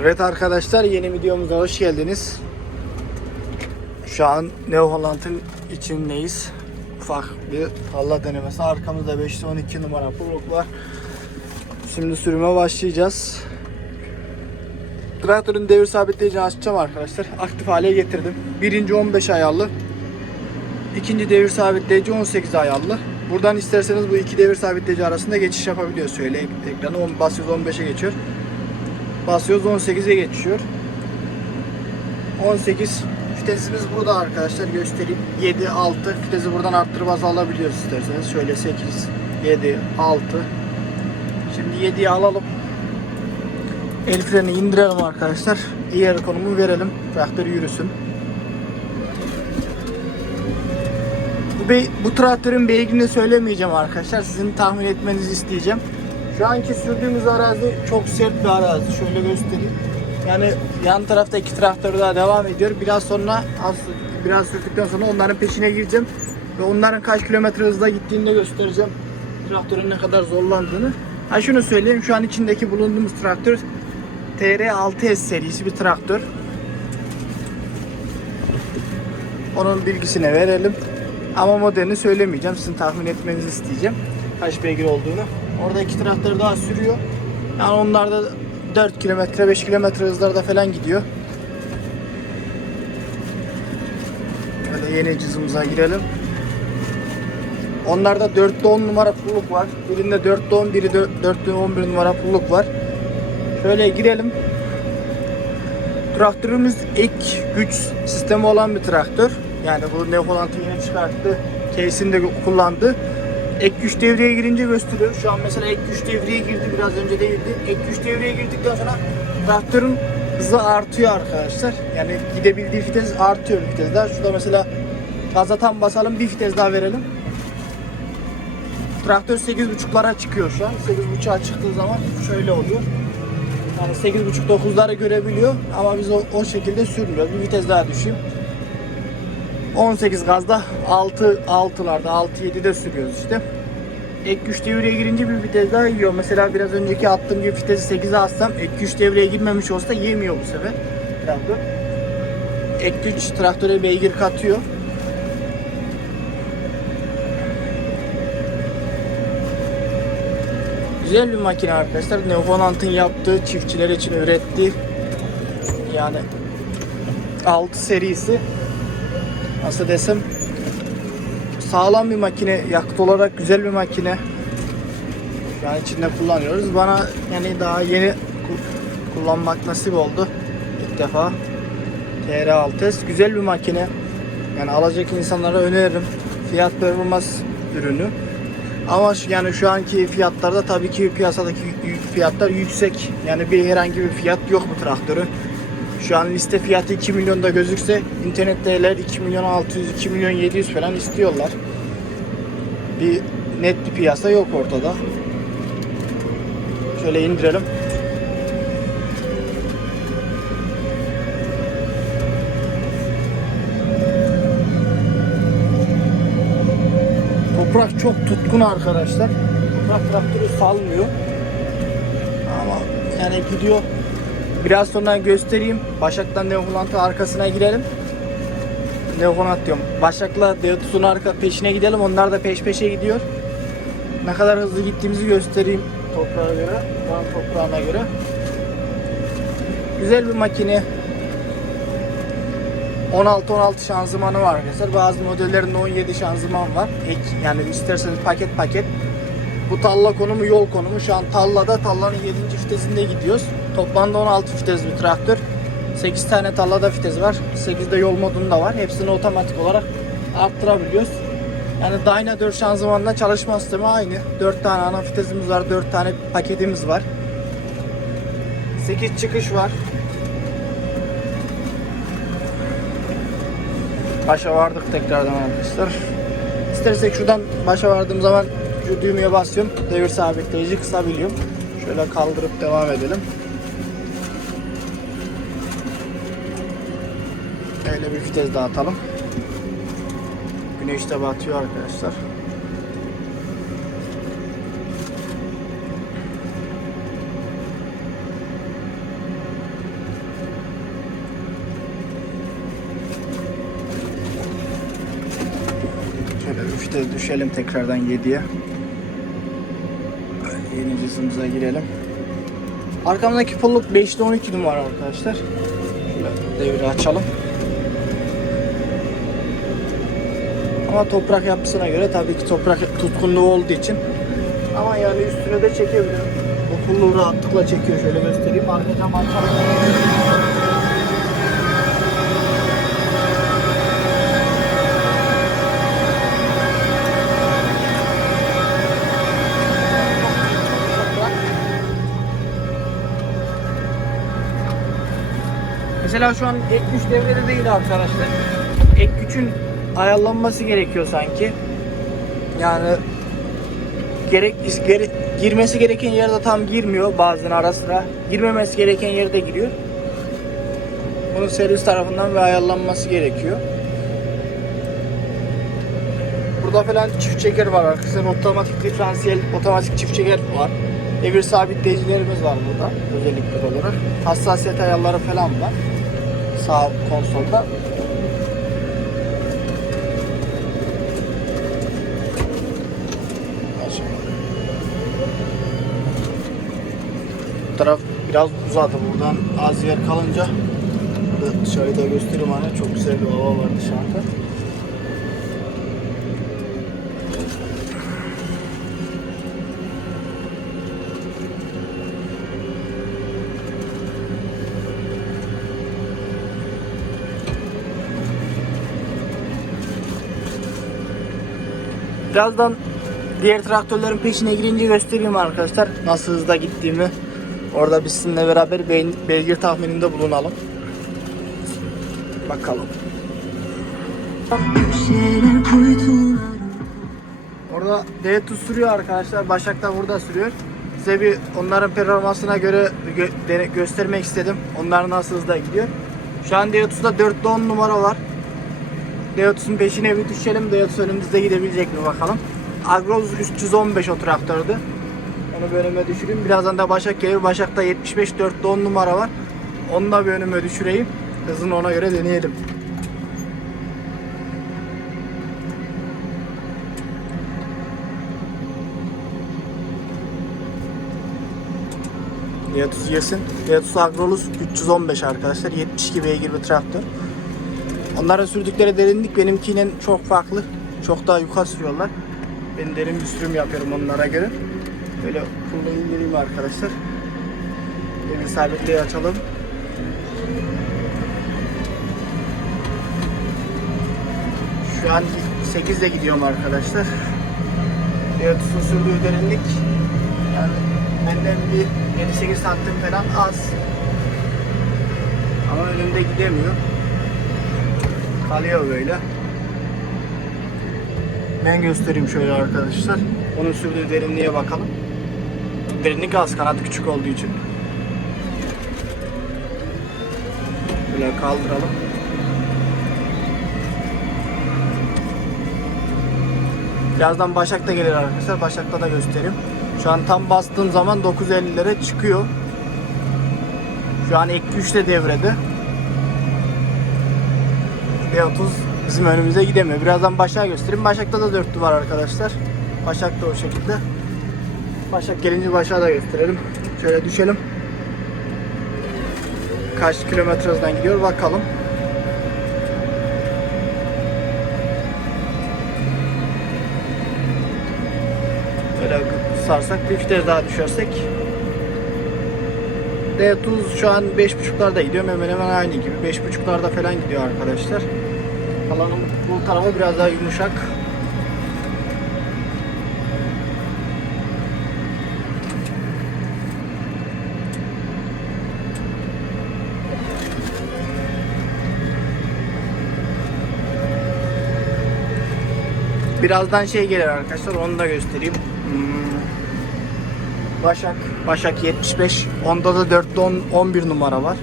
Evet arkadaşlar yeni videomuza hoş geldiniz. Şu an New Holland'ın içindeyiz. Ufak bir tarla denemesi. Arkamızda 512 numara puluk var. Şimdi sürüme başlayacağız. Traktörün devir sabitleyicini açacağım arkadaşlar. Aktif hale getirdim. Birinci 15 ayarlı. İkinci devir sabitleyici 18 ayarlı. Buradan isterseniz bu iki devir sabitleyici arasında geçiş yapabiliyor. Söyle ekranı 10 basıyoruz 15'e geçiyor. Basıyoruz 18'e geçiyor. 18 vitesimiz burada arkadaşlar göstereyim. 7 6 vitesi buradan arttırıp azalabiliyoruz isterseniz. Şöyle 8 7 6 Şimdi 7'yi alalım. El freni indirelim arkadaşlar. Diğer konumu verelim. Traktör yürüsün. Bu, bu traktörün beygirini söylemeyeceğim arkadaşlar. Sizin tahmin etmenizi isteyeceğim. Şu anki sürdüğümüz arazi çok sert bir arazi. Şöyle göstereyim. Yani yan tarafta iki traktör daha devam ediyor. Biraz sonra az biraz sürdükten sonra onların peşine gireceğim ve onların kaç kilometre hızla gittiğini de göstereceğim. Traktörün ne kadar zorlandığını. Ha şunu söyleyeyim. Şu an içindeki bulunduğumuz traktör TR6S serisi bir traktör. Onun bilgisini verelim. Ama modelini söylemeyeceğim. Sizin tahmin etmenizi isteyeceğim. Kaç beygir olduğunu. Orada iki traktör daha sürüyor. Yani onlar da 4 kilometre 5 kilometre hızlarda falan gidiyor. Böyle yeni cızımıza girelim. Onlarda 4'te 10 numara pulluk var. Birinde 4'te 10, biri 4'te 11 numara pulluk var. Şöyle girelim. Traktörümüz ek güç sistemi olan bir traktör. Yani bu Neoholland'ın yeni çıkarttığı case'ini de kullandı. Ek güç devreye girince gösteriyor. Şu an mesela ek güç devreye girdi biraz önce değildi. Ek güç devreye girdikten sonra traktörün hızı artıyor arkadaşlar. Yani gidebildiği vites artıyor bir vites daha. Şurada mesela gaza tam basalım bir vites daha verelim. Traktör 8.5'lara çıkıyor şu an. 8.5'a çıktığı zaman şöyle oluyor. Yani 8.5-9'ları görebiliyor ama biz o, o şekilde sürmüyoruz. Bir vites daha düşeyim. 18 gazda 6 6'larda 6-7'de sürüyoruz işte. Ek güç devreye girince bir vites daha yiyor. Mesela biraz önceki attığım gibi vitesi 8'e atsam ek güç devreye girmemiş olsa yemiyor bu sefer traktör. Ek güç traktöre beygir katıyor. Güzel bir makine arkadaşlar. Neofonant'ın yaptığı çiftçiler için ürettiği yani 6 serisi nasıl desem sağlam bir makine yakıt olarak güzel bir makine. An içinde kullanıyoruz. Bana yani daha yeni ku- kullanmak nasip oldu. İlk defa. TR6S güzel bir makine. Yani alacak insanlara öneririm. Fiyat performans ürünü. Ama yani şu anki fiyatlarda tabii ki piyasadaki fiyatlar yüksek. Yani bir herhangi bir fiyat yok bu traktörün şu an liste fiyatı 2 milyonda gözükse internetteler 2 milyon 600, 2 milyon 700 falan istiyorlar. Bir net bir piyasa yok ortada. Şöyle indirelim. Toprak çok tutkun arkadaşlar. Toprak traktörü salmıyor. Ama yani gidiyor Biraz sonra göstereyim. Başak'tan Neoholland'a arkasına girelim. Neoholland diyorum. Başak'la Deotus'un arka peşine gidelim. Onlar da peş peşe gidiyor. Ne kadar hızlı gittiğimizi göstereyim toprağa göre. Buranın toprağına göre. Güzel bir makine. 16-16 şanzımanı var arkadaşlar. Bazı modellerinde 17 şanzıman var. Ek, yani isterseniz paket paket. Bu talla konumu yol konumu. Şu an tallada tallanın 7. vitesinde gidiyoruz. Toplamda 16 vites bir traktör. 8 tane tallada vites var. 8 de yol modunda var. Hepsini otomatik olarak arttırabiliyoruz. Yani Dyna 4 şanzımanla çalışma sistemi aynı. 4 tane ana vitesimiz var. 4 tane paketimiz var. 8 çıkış var. Başa vardık tekrardan arkadaşlar. İstersek şuradan başa vardığım zaman şu düğmeye basıyorum. Devir sabitleyici kısabiliyorum. Şöyle kaldırıp devam edelim. Şöyle bir vites daha atalım. Güneş de batıyor arkadaşlar. Şöyle bir vites düşelim tekrardan 7'ye. Yeni cızımıza girelim. Arkamdaki pulluk 5'te 12 numara arkadaşlar. Şöyle devri açalım. Ama toprak yapısına göre tabii ki toprak tutkunluğu olduğu için ama yani üstüne de çekebilirim. Bu pulluğu rahatlıkla çekiyor. Şöyle göstereyim. Arka cam açalım. Mesela şu an ek güç devrede değil arkadaşlar. Ek gücün ayarlanması gerekiyor sanki. Yani gerek, gere, girmesi gereken yerde tam girmiyor bazen ara sıra. Girmemesi gereken yerde giriyor. Bunun servis tarafından ve ayarlanması gerekiyor. Burada falan çift çeker var arkadaşlar. Otomatik diferansiyel, otomatik çift çeker var. Devir sabitleyicilerimiz var burada özellikle olarak. Hassasiyet ayarları falan var. Sağ konsolda. Bu taraf biraz uzadı buradan az yer kalınca Burada dışarıyı da göstereyim hani çok güzel bir hava var dışarıda. Birazdan diğer traktörlerin peşine girince göstereyim arkadaşlar nasıl hızda gittiğimi. Orada biz sizinle beraber beygir tahmininde bulunalım. Bakalım. Orada D2 sürüyor arkadaşlar. Başak da burada sürüyor. Size bir onların performansına göre gö- göstermek istedim. Onlar nasıl hızda gidiyor. Şu an D30'da 4'te 10 numara var. D30'un peşine bir düşelim. D30 önümüzde gidebilecek mi bakalım. Agroz 315 o traktördü. Onu bir önüme düşüreyim. Birazdan da Başak gelir. Başak'ta 75 4'te 10 numara var. Onu da bir önüme düşüreyim. Hızını ona göre deneyelim. D30 yesin. D30 Agrolus 315 arkadaşlar. 72 beygir bir traktör. Onların sürdükleri derinlik benimkinin çok farklı. Çok daha yukarı sürüyorlar. Ben derin bir sürüm yapıyorum onlara göre. Böyle pullu indireyim arkadaşlar. Devir sabitliği açalım. Şu an 8'de gidiyorum arkadaşlar. D30'un sürdüğü derinlik yani benden bir 7-8 santim falan az. Ama önümde gidemiyor. Kalıyor böyle. Ben göstereyim şöyle arkadaşlar. Onun sürdüğü derinliğe bakalım. Derinlik az, kanat küçük olduğu için. Böyle kaldıralım. Birazdan Başak da gelir arkadaşlar. Başak'ta da göstereyim. Şu an tam bastığım zaman 950'lere çıkıyor. Şu an ek güçle devrede. B30 bizim önümüze gidemiyor. Birazdan Başak'a göstereyim. Başak'ta da dörtlü var arkadaşlar. Başak da o şekilde. Başak gelince Başak'a da gösterelim. Şöyle düşelim. Kaç kilometre hızdan gidiyor bakalım. Böyle sarsak bir vites daha düşersek D30 şu an 5.5'larda gidiyor. Hemen hemen aynı gibi. 5.5'larda falan gidiyor arkadaşlar. Alanın bu tarafı biraz daha yumuşak. Birazdan şey gelir arkadaşlar onu da göstereyim. Hmm. Başak, Başak 75. Onda da 4'te 10, 11 numara var.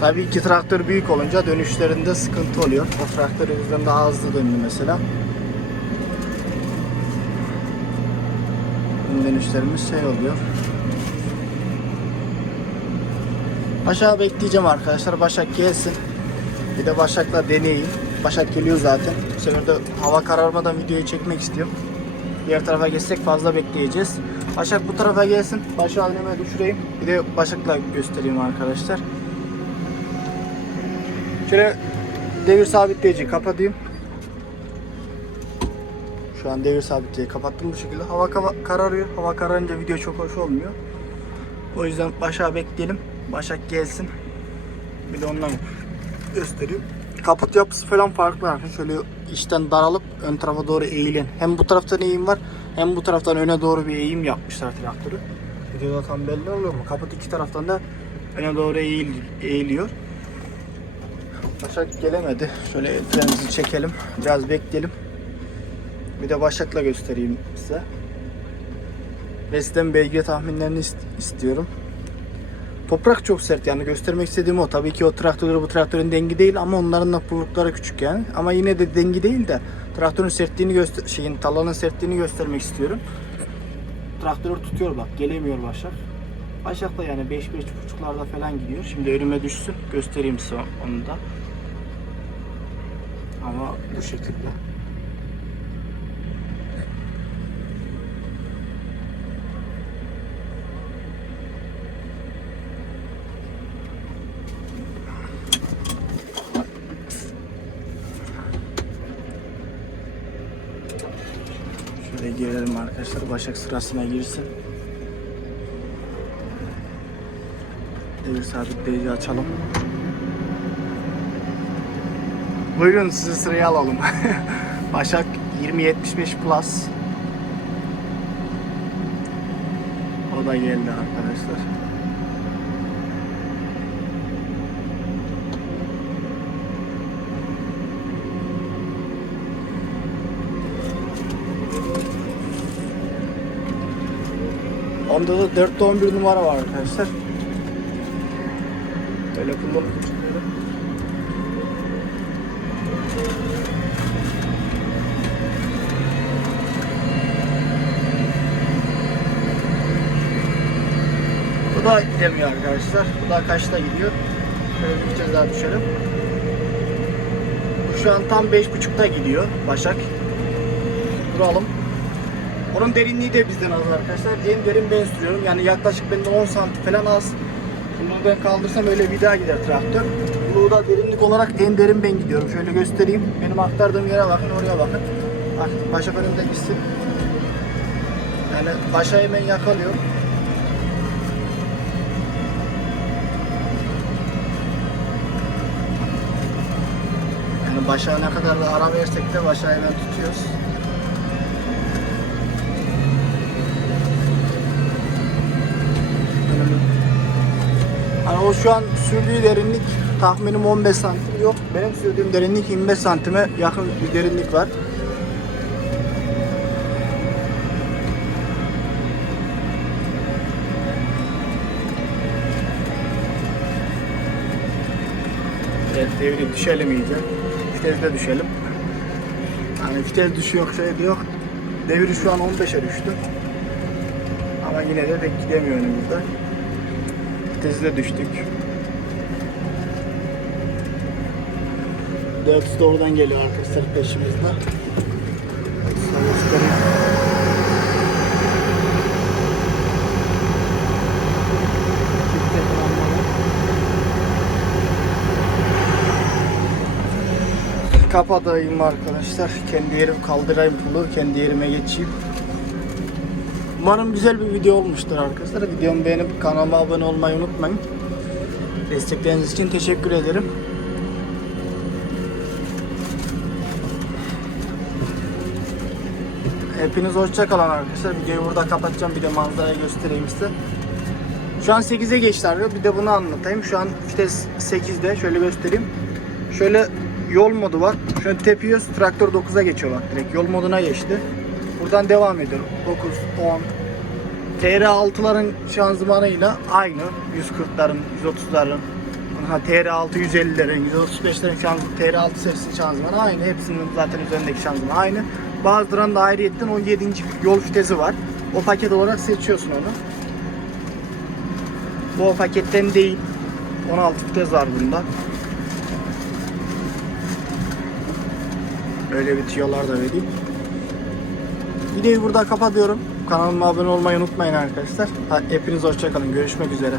Tabii iki traktör büyük olunca dönüşlerinde sıkıntı oluyor. O traktör yüzünden daha hızlı döndü mesela. Dönüşlerimiz şey oluyor. Aşağı bekleyeceğim arkadaşlar. Başak gelsin. Bir de Başak'la deneyeyim. Başak geliyor zaten. Bu sefer de hava kararmadan videoyu çekmek istiyorum. Diğer tarafa geçsek fazla bekleyeceğiz. Başak bu tarafa gelsin. Başak'ı önüme düşüreyim. Bir de Başak'la göstereyim arkadaşlar. Şöyle devir sabitleyici kapatayım. Şu an devir sabitleyici kapattım bu şekilde. Hava kararıyor. Hava kararınca video çok hoş olmuyor. O yüzden Başak'ı bekleyelim. Başak gelsin. Bir de ondan göstereyim. Kaput yapısı falan farklı arkadaşlar. Şöyle içten daralıp ön tarafa doğru eğilen. Hem bu taraftan eğim var hem bu taraftan öne doğru bir eğim yapmışlar traktörü. Videoda tam belli oluyor mu? Kaput iki taraftan da öne doğru eğil, eğiliyor. Başak gelemedi. Şöyle frenimizi çekelim. Biraz bekleyelim. Bir de Başak'la göstereyim size. Sizden BG tahminlerini ist- istiyorum. Toprak çok sert yani göstermek istediğim o. Tabii ki o traktörü bu traktörün dengi değil ama onların da bulutları küçük yani. Ama yine de dengi değil de traktörün sertliğini göster şeyin talanın sertliğini göstermek istiyorum. Traktörü tutuyor bak gelemiyor Başak. Başak da yani 5-5.5'larda falan gidiyor. Şimdi önüme düşsün göstereyim size onu da. Ama bu şekilde. Girelim arkadaşlar. Başak sırasına girsin. Devir sabitleyici açalım. Buyurun sizi sıraya alalım. Başak 2075 Plus. O da geldi arkadaşlar. Onda da 4'te 11 numara var arkadaşlar. Böyle kullanıp Bu da gidemiyor arkadaşlar. Bu da kaçta gidiyor? Şöyle bir kez daha düşelim. Bu şu an tam 5.5'ta gidiyor Başak. Duralım. Onun derinliği de bizden az arkadaşlar. En derin ben sürüyorum. Yani yaklaşık benden 10 santim falan az. Bunu ben kaldırsam öyle daha gider traktör. Bu da derinlik olarak en derin ben gidiyorum. Şöyle göstereyim. Benim aktardığım yere bakın, oraya bakın. Bak, Başak önümde gitsin. Yani başa hemen yakalıyor. Yani başa ne kadar da ara versek de başa hemen tutuyoruz. O şu an sürdüğü derinlik tahminim 15 santim yok. Benim sürdüğüm derinlik 25 santime yakın bir derinlik var. Evet devri düşelim iyice. Vitesde düşelim. Hani vites düşüyor şey de yok. Devri şu an 15'e düştü. Ama yine de pek gidemiyor önümüzde. Vitesi düştük. Dört doğrudan geliyor arkadaşlar peşimizde. Kapatayım arkadaşlar. Kendi yerim kaldırayım pulu. Kendi yerime geçeyim. Umarım güzel bir video olmuştur arkadaşlar. Videomu beğenip kanalıma abone olmayı unutmayın. Destekleriniz için teşekkür ederim. Hepiniz hoşça kalın arkadaşlar. Videoyu burada kapatacağım. Bir de manzarayı göstereyim size. Şu an 8'e geçti arkadaşlar. Bir de bunu anlatayım. Şu an vites 8'de. Şöyle göstereyim. Şöyle yol modu var. Şöyle tepiyoruz. Traktör 9'a geçiyor bak direkt. Yol moduna geçti. Buradan devam ediyor. 9, 10. TR6'ların şanzımanıyla aynı. 140'ların, 130'ların. Ha, TR6 150'lerin, 135'lerin şanzı, TR6 serisi şanzımanı aynı. Hepsinin zaten üzerindeki şanzıman aynı. Bazılarının da ayrıyetten 17. yol vitesi var. O paket olarak seçiyorsun onu. Bu o paketten değil. 16 vites var bunda. Öyle bir tiyolar da vereyim. Videoyu burada kapatıyorum. Kanalıma abone olmayı unutmayın arkadaşlar. Hepiniz hoşçakalın. Görüşmek üzere.